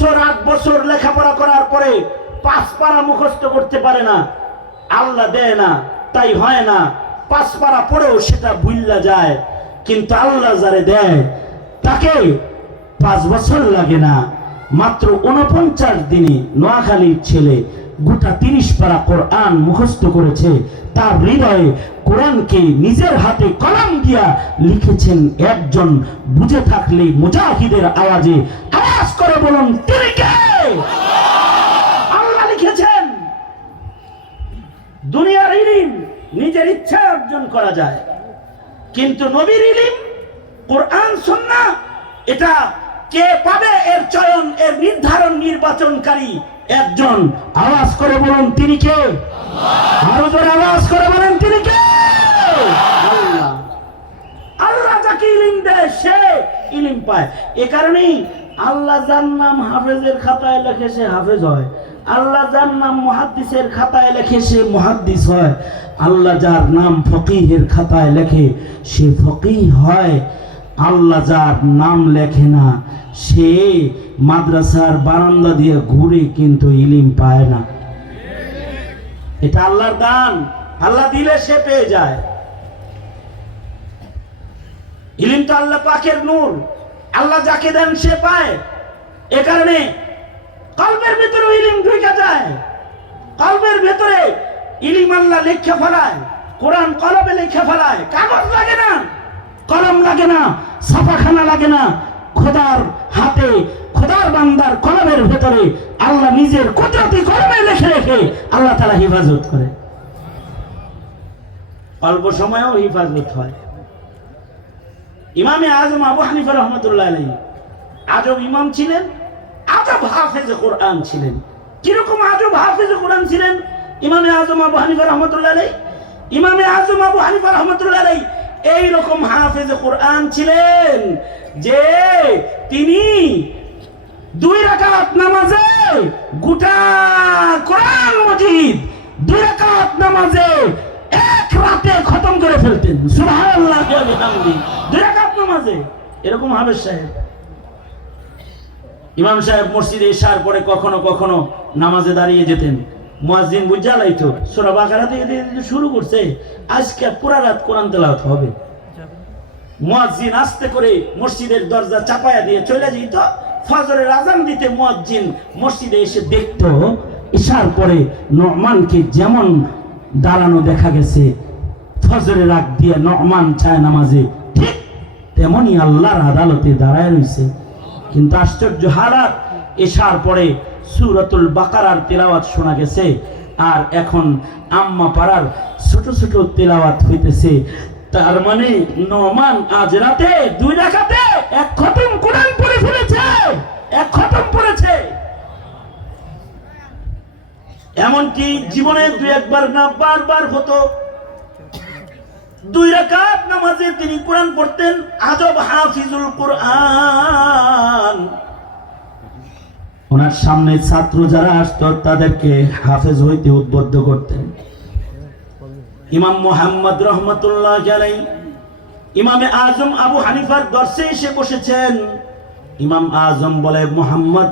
বছর 8 বছর লেখাপড়া করার পরে 5 পারা মুখস্থ করতে পারে না, আল্লাহ দেয় না, তাই হয় না। 5 পারা পড়েও সেটা ভুললা যায়। কিন্তু আল্লাহ যারে দেয় তাকে 5 বছর লাগে না, মাত্র 49 দিনে নোয়াখালীর ছেলে গোটা 30 পারা কোরআন মুখস্থ করেছে। তার হৃদয়ে কোরআনকে নিজের হাতে কলম দিয়া লিখেছেন একজন। বুঝে থাকলে মুজাহিদের আওয়াজে আওয়াজ করে বলুন, তিনি কে? আল্লাহ লিখেছেন। দুনিয়ার ইলম নিজের ইচ্ছা অর্জন করা যায়, কিন্তু নবীর ইলম কোরআন সুন্নাহ এটা কে পাবে, এর চয়ন, এর নির্ধারণ, নির্বাচনকারী একজন। আওয়াজ করে বলুন, তিনি কে? আরো জোরে আওয়াজ করে বলেন, তিনি কে? আল্লাহ। আল্লাহ যাকে ইলম দেয় সে ইলম পায়। এ কারণেই আল্লাহ যার নাম হাফেজের খাতায় লেখে সে হাফেজ হয়, আল্লাহ যার নাম মুহাদ্দিসের খাতায় লেখে সে মুহাদ্দিস হয়, আল্লাহ যার নাম ফকিহের খাতায় লেখে সে ফকিহ হয়। আল্লাহ যার নাম লেখে না সে মাদ্রাসার বারান্দা দিয়ে ঘুরে কিন্তু ইলম পায় না। এটা আল্লাহর দান, আল্লাহ দিলে সে পেয়ে যায়। ইলম তো আল্লাহ পাকের নূর, আল্লাহ যাকে দেন সে পায়। এ কারণে কলবের ভিতরে ইলম ঢুকে যায়, কলবের ভিতরে ইলম আল্লাহ লিখে ফেলায়, কোরআন কলবে লিখে ফেলায়। কাগজ লাগে না, কলম লাগে না, ছাপাখানা লাগে না, খোদার হাতে, খোদার বান্দার কলমের ভেতরে আল্লাহ নিজের কুদরতি কলমে লিখে রেখে আল্লাহ তাআলা হেফাজত করে। অল্প সময়েও হেফাজত হয়। ইমামে আজম আবু হানিফা রাহমাতুল্লাহ আলাইহি আজব ইমাম ছিলেন, আজব হাফেজে কোরআন ছিলেন। কিরকম আজব হাফেজে কোরআন ছিলেন ইমামে আজম আবু হানিফা রাহমাতুল্লাহ আলাইহি? ইমামে আজম আবু হানিফা রাহমাতুল্লাহ আলাইহি এই রকম হাফেজে কোরআন ছিলেন যে তিনি 2 রাকাত নামাজে গোটা কোরআন মাজিদ 2 রাকাত নামাজে এক রাতে খতম করে ফেলতেন। সুবহানাল্লাহ ওয়া বিহামদি। 2 রাকাত নামাজে এরকম হাফেজ সাহেব। ইমাম সাহেব মসজিদে ইশার পরে কখনো কখনো নামাজে দাঁড়িয়ে যেতেন। মুয়াজ্জিন বুঝা লাইতো সূরা বাকারা থেকে শুরু করছে, আজকে পুরা রাত কোরআন তেলাওয়াত হবে। মুয়াজ্জিন আস্তে করে মসজিদের দরজা চাপায়া দিয়ে চলে যেত। ফজরের আযান দিতে মুয়াজ্জিন মসজিদে এসে দেখতো ইশার পরে নু'মানকে যেমন দাঁড়ানো দেখা গেছে ফজরের আগ দিয়ে নু'মান চায় নামাজে, ঠিক তেমনি আল্লাহর আদালতে দাঁড়ায় রইছে। কিন্তু আশ্চর্য হালাত, ইশার পরে সূরাতুল বাকারার তেলাওয়াত শোনা গেছে, আর এখন আম্মা পাড়ার ছোট ছোট তেলাওয়াত হইতেছে। তার মানে নু'মান আজ রাতে 2 রাকাতে এক খতম কোরআন পড়ে ফেলেছে, এক খতম পড়েছে। এমনকি জীবনে 2-1 বার না বারবার হতো 2 রাকাত নামাজে তিনি কোরআন পড়তেন। আজব হাফিজুল কোরআন। ওনার সামনে ছাত্র যারা আসতো তাদেরকে হাফেজ হইতে উদ্বুদ্ধ করতেন। ইমাম মুহাম্মদ রাহমাতুল্লাহ আলাইহি ইমামে আজম আবু হানিফার দরসে এসে বসেছেন। ইমাম আজম বলে, মুহাম্মদ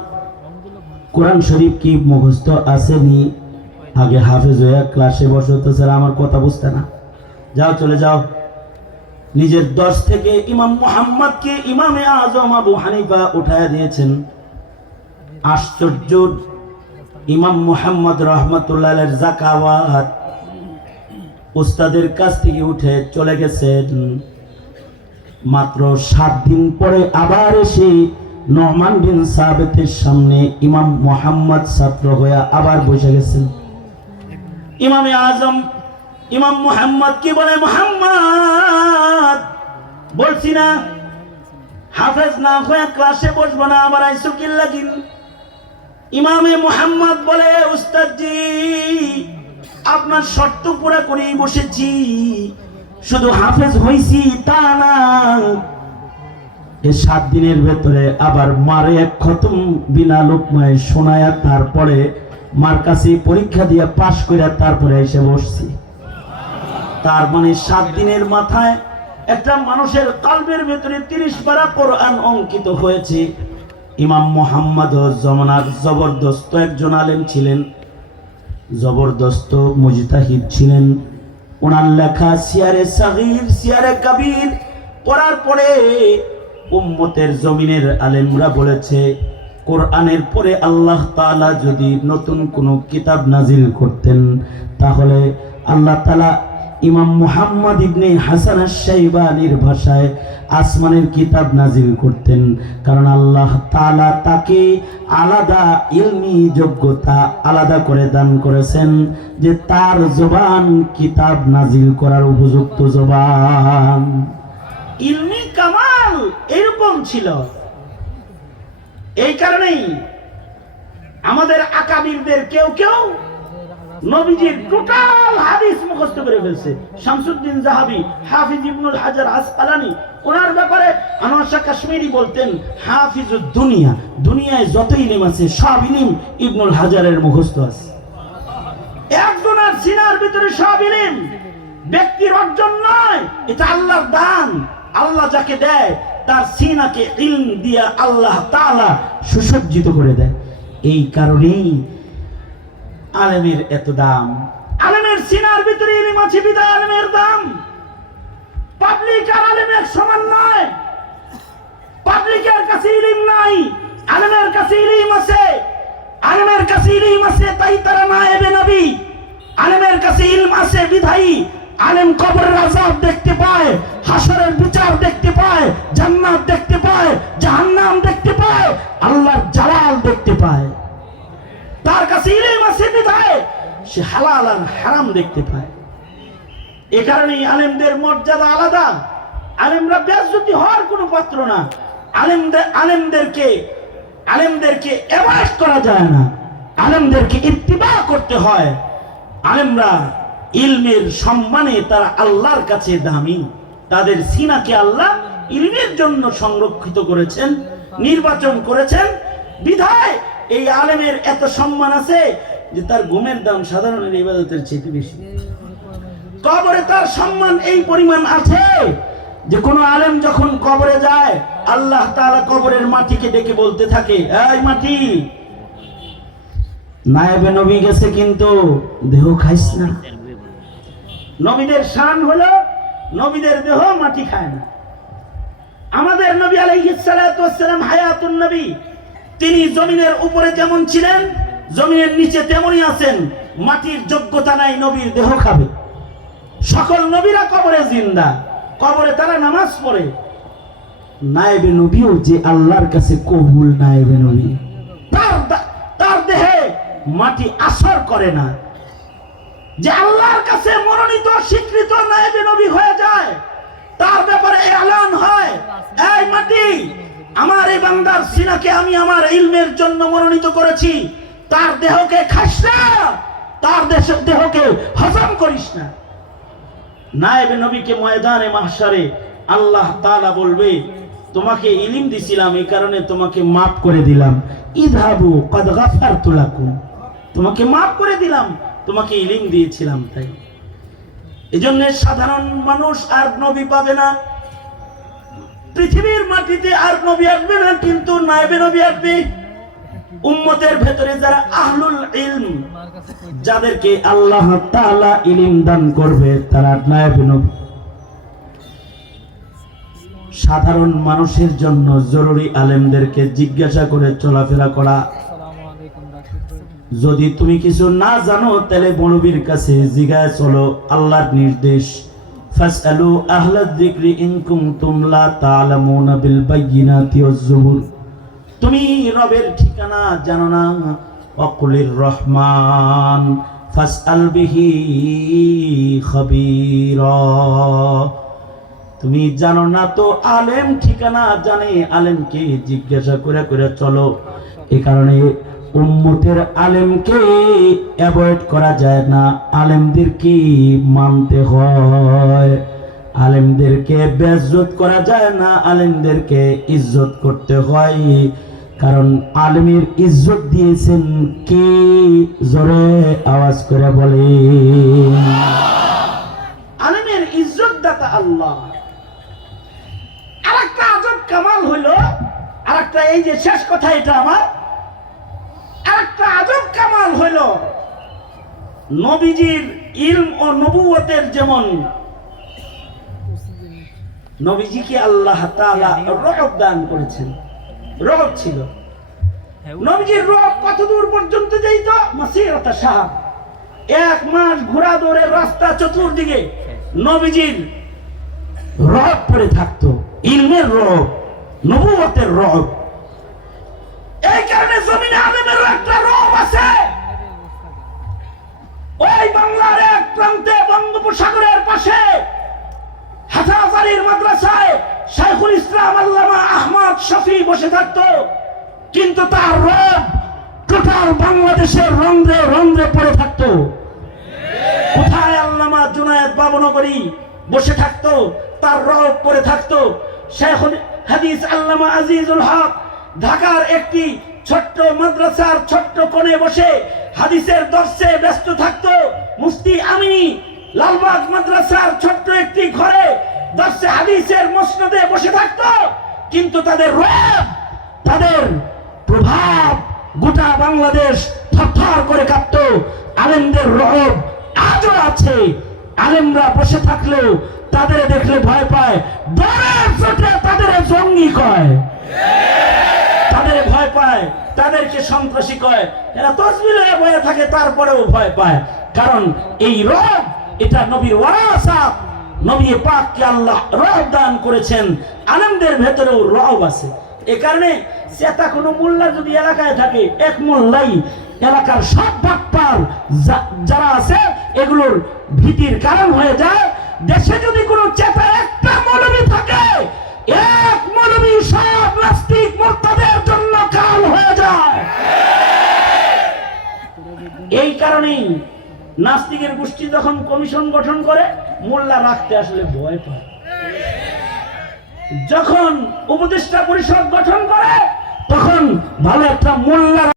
কোরআন শরীফ কি মুখস্থ আসেনি? আগে হাফেজ হয়ে ক্লাসে বসো তো। স্যার আমার কথা বুঝতে না, যাও চলে যাও। নিজের দরস থেকে ইমাম মুহাম্মদকে ইমামে আজম আবু হানিফা উঠায় দিয়েছেন। আশ্চর্য, ইমাম মুহাম্মদ রাহমাতুল্লাহ আলাইহির যাকাওয়াত উস্তাদের কাছ থেকে উঠে চলে গেছেন। মাত্র 7 দিন পরে আবার এসে নু'মান বিন সাবিতের সামনে ইমাম মুহাম্মদ ছাত্র হয়ে আবার বসে গেছেন। ইমামে আজম ইমাম মুহাম্মদ কি বলে, মুহাম্মদ বলছি না হাফেজ না হয়ে ক্লাসে বসবো না, আবার আইসো কি লাগিন? ইমামে মুহাম্মদ বলে, উস্তাদজি আপনার শর্ত পুরা করেই বসেছি, শুধু হাফেজ হইছি তা না, এই 7 দিনের ভেতরে আবার মারে এক খতম বিনা লোকমায় শোনায়া তারপরে মার কাছে পরীক্ষা দিয়ে পাশ করে তারপরে এসে বসছি। তার মানে 7 দিনের মাথায় একটা মানুষের কলবের ভেতরে 30 পারা কোরআন অঙ্কিত হয়েছে। ইমাম মুহাম্মদ জমানার জবরদস্ত একজন আলেম ছিলেন, জবরদস্ত মুজতাহিদ ছিলেন। ওনার লেখা সিয়ারে সাগীর, সিয়ারে কাবীর পড়ার পরে উম্মতের জমিনের আলেমরা বলেছে, কোরআনের পরে আল্লাহ তাআলা যদি নতুন কোনো কিতাব নাজিল করতেন, তাহলে আল্লাহ তাআলা ইমাম মুহাম্মদ ইবনে হাসান আশ-শাইবানির ভাষায় আসমানের কিতাব নাজিল করতেন। কারণ আল্লাহ তাআলা তাকে আলাদা ইলমি যোগ্যতা আলাদা করে দান করেছেন, যে তার জবান কিতাব নাজিল করার উপযুক্ত জবান। ইলমি কামাল এরকম ছিল। এই কারণেই আমাদের আকাবিরদের কেউ কেউ নবীজির টোটাল হাদিস মুখস্থ করে ফেলছে। শামসুদ্দিন জাহাবি, হাফিজ ইবনুল হাজার আসকালানি, ওনার ব্যাপারে আনোয়ার শাহ কাশ্মীরি বলতেন হাফিজুদ দুনিয়া, দুনিয়ায় যত ইলম আছে সব ইলম ইবনুল হাজারের মুখস্থ আছে। একজনের সিনার ভিতরে সব ইলম ব্যক্তির অর্জন নয়, এটা আল্লাহর দান। আল্লাহ যাকে দেয় তার সিনাকে ইলম দিয়ে আল্লাহ তাআলা সুসজ্জিত করে দেয়। এই কারণেই আলেমের এত দাম। আলেমের সিনার ভিতরে ইলম আছে বিধায় আলেমের দাম। পাবলিক আর আলেমের সমান নয়। পাবলিকের কাছে ইলম নাই, আলেমের কাছে ইলম আছে। আলেমের কাছে ইলম আছে তাই তারা নায়েবে নবী। আলেমের কাছে ইলম আছে বিধায়ী আলেম কবরের আযাব দেখতে পায়, হাসরের বিচার দেখতে পায়, জান্নাত দেখতে পায়, জাহান্নাম দেখতে পায়, আল্লাহর জালাল দেখতে পায়। তার কাছে ইলম আছে বিধায় সে হালাল আর হারাম দেখতে পায়। এ কারণেই আলেমদের মর্যাদা আলাদা। আলেমরা বেইজ্জতি হওয়ার কোনো পাত্র না। আলেমদেরকে এভায়েড করা যায় না, আলেমদেরকে ইত্তিবা করতে হয়। আলেমরা ইলমের সম্মানে তারা আল্লাহর কাছে দামি। তাদের সিনাকে আল্লাহ ইলমের জন্য সংরক্ষিত করেছেন, নির্বাচন করেছেন বিধায় এই আলেমের এত সম্মান আছে যে তার ঘুমের দাম সাধারণের ইবাদতের চেয়ে বেশি। কবরে তার সম্মান এই পরিমাণ আছে যে কোনো আলেম যখন কবরে যায়, আল্লাহ তাআলা কবরের মাটিকে ডেকে বলতে থাকে, এই মাটি, নায়েবে নবী গেছে কিন্তু দেহ খাইস না। নবীদের শান হলো নবীদের দেহ মাটি খায় না। আমাদের নবী আলাইহিস সালাতু ওয়াস সালাম হায়াতুন নবী, তিনি জমিনের উপরে যেমন ছিলেন জমিনের নিচে তেমনই আছেন। মাটির যোগ্যতা নাই নবীর দেহ খাবে। সকল নবীরা কবরে জিন্দা, কবরে তারা নামাজ পড়ে। নায়েবে নবীও যে আল্লাহর কাছে কবুল নায়েবে নবী, তার দেহে মাটি আসর করে না। যে আল্লাহর কাছে মনোনীত স্বীকৃত নায়েবে নবী হয়ে যায়, তার ব্যাপারে এলান হয়, এই মাটি, আমার এই বান্দার সিনাকে আমি আমার ইলমের জন্য মনোনীত করেছি, তার দেহকে খাস না, তার দেহকে হজম করিস না। নায়েবে নবীকে ময়দানে মাহশারে আল্লাহ তাআলা বলবে, তোমাকে ইলম দিছিলাম এই কারণে তোমাকে মাফ করে দিলাম, ইযহাবু ক্বাদ গাফারতু লাকুম, তোমাকে মাফ করে দিলাম, তোমাকে ইলম দিয়েছিলাম। তাই এজন্য সাধারণ মানুষ আর নবী পাবে না, পৃথিবীর মাটিতে আর নবী আসবে না, কিন্তু নায়েবে নবী আসবে। উম্মতের ভেতরে যারা আহলুল ইলম, যাদেরকে আল্লাহ তাআলা ইলম দান করবে, তারা নায়েবে নবী। সাধারণ মানুষের জন্য জরুরি আলেমদেরকে জিজ্ঞাসা করে চলাফেরা করা। যদি তুমি কিছু না জানো তাহলে মৌলবীর কাছে জিজ্ঞাসা চলো, আল্লাহর নির্দেশ, ফাসআলু আহলায যিকরি ইন কুনতুম লা তা'লামুনা বিল বায়িনাতি ওয়াজ জুবুর। তুমি রবের ঠিকানা জানো না, ওয়াকুলির রহমান ফাসআল বিহি খাবীরা। তুমি জানো না তো আলেম ঠিকানা জানে, আলেমকে জিজ্ঞাসা করে করে চলো। এই কারণে উম্মতের আলেমকে অ্যাভয়েড করা যায় না, আলেমদেরকে মানতে হয়। আলেমদেরকে বেইজ্জত করা যায় না, আলেমদেরকে ইজ্জত করতে হয়। কারণ আলেমের ইজ্জত দিয়েছেন কে? জোরে আওয়াজ করে বলে। আলেমের ইজ্জত দাতা আল্লাহ। আরেকটা আজব কামাল হইল, আরেকটা এই যে শেষ কথা, এটা আমার একটা আজব কামাল হইল, নবীজির ইলম ও নবুয়তের যেমন নবীজিকে আল্লাহ তাআলা রহব দান করেছেন, রহব ছিল। নবীজির রহব কত দূর পর্যন্ত যাইতো? মাসিরাতা শাহর, 1 মাস ঘোড়া দৌড়ে রাস্তা, চতুর্দিকে নবীজির রহব পড়ে থাকতো, ইলমের রহব, নবুয়তের রহব। এই কারণে জমিনে আলেমের একটা রহব আছে। ওই বাংলার এক প্রান্তে বঙ্গোপসাগরের পাশে হাটাজারির মাদ্রাসায় শাইখুল ইসলাম আল্লামা আহমদ শফি বসে থাকতো, কিন্তু তার রব টোটাল বাংলাদেশের রন্ধ্রে রন্ধ্রে পড়ে থাকতো। কোথায় আল্লামা জুনায়েদ বাবনগরী বসে থাকতো, তার রব পড়ে থাকতো। শাইখুল হাদিস আল্লামা আজিজুল হক ঢাকার একটি ছোট্ট মাদ্রাসার ছোট্ট কোণে বসে হাদিসের দর্শে ব্যস্ত থাকতো। মুফতি আমিনী লালবাগ মাদ্রাসার ছোট্ট একটি ঘরে দর্শে হাদিসের মসনদে বসে থাকতো, কিন্তু তাদের রব, তাদের প্রভাব গোটা বাংলাদেশ থরথর করে কাঁপতো। আলেমদের রব আজও আছে। আলেমরা বসে থাকলেও তাদের দেখলে ভয় পায়, ডরের চোটে তাদের জঙ্গি কয়, তাদের ভয় পায়, তাদেরকে সন্ত্রাসী কয়। এরা তসবিলে বয়ে থাকে, তারপরেও ভয় পায়, কারণ এই রব এটা নবীর ওয়ারাসাত। নবী পাককে আল্লাহ রব দান করেছেন, আলেমদের ভেতরেও রব আছে। এ কারণে সেটা কোনো মোল্লা যদি এলাকায় থাকে, এক মোল্লাই এলাকার সব বাটপার যারা আছে এগুলোর ভীতির কারণ হয়ে যায়। দেশে যদি কোনো চেতা একটা মৌলবী থাকে, এক মৌলবী সব নাস্তিক মুরতাদের জন্য কাল হয়ে যায়। এই কারণেই নাস্তিকের গোষ্ঠী যখন কমিশন গঠন করে, মোল্লা রাখতে আসলে ভয় পায়। যখন উপদেষ্টা পরিষদ গঠন করে, তখন ভালো একটা মোল্লা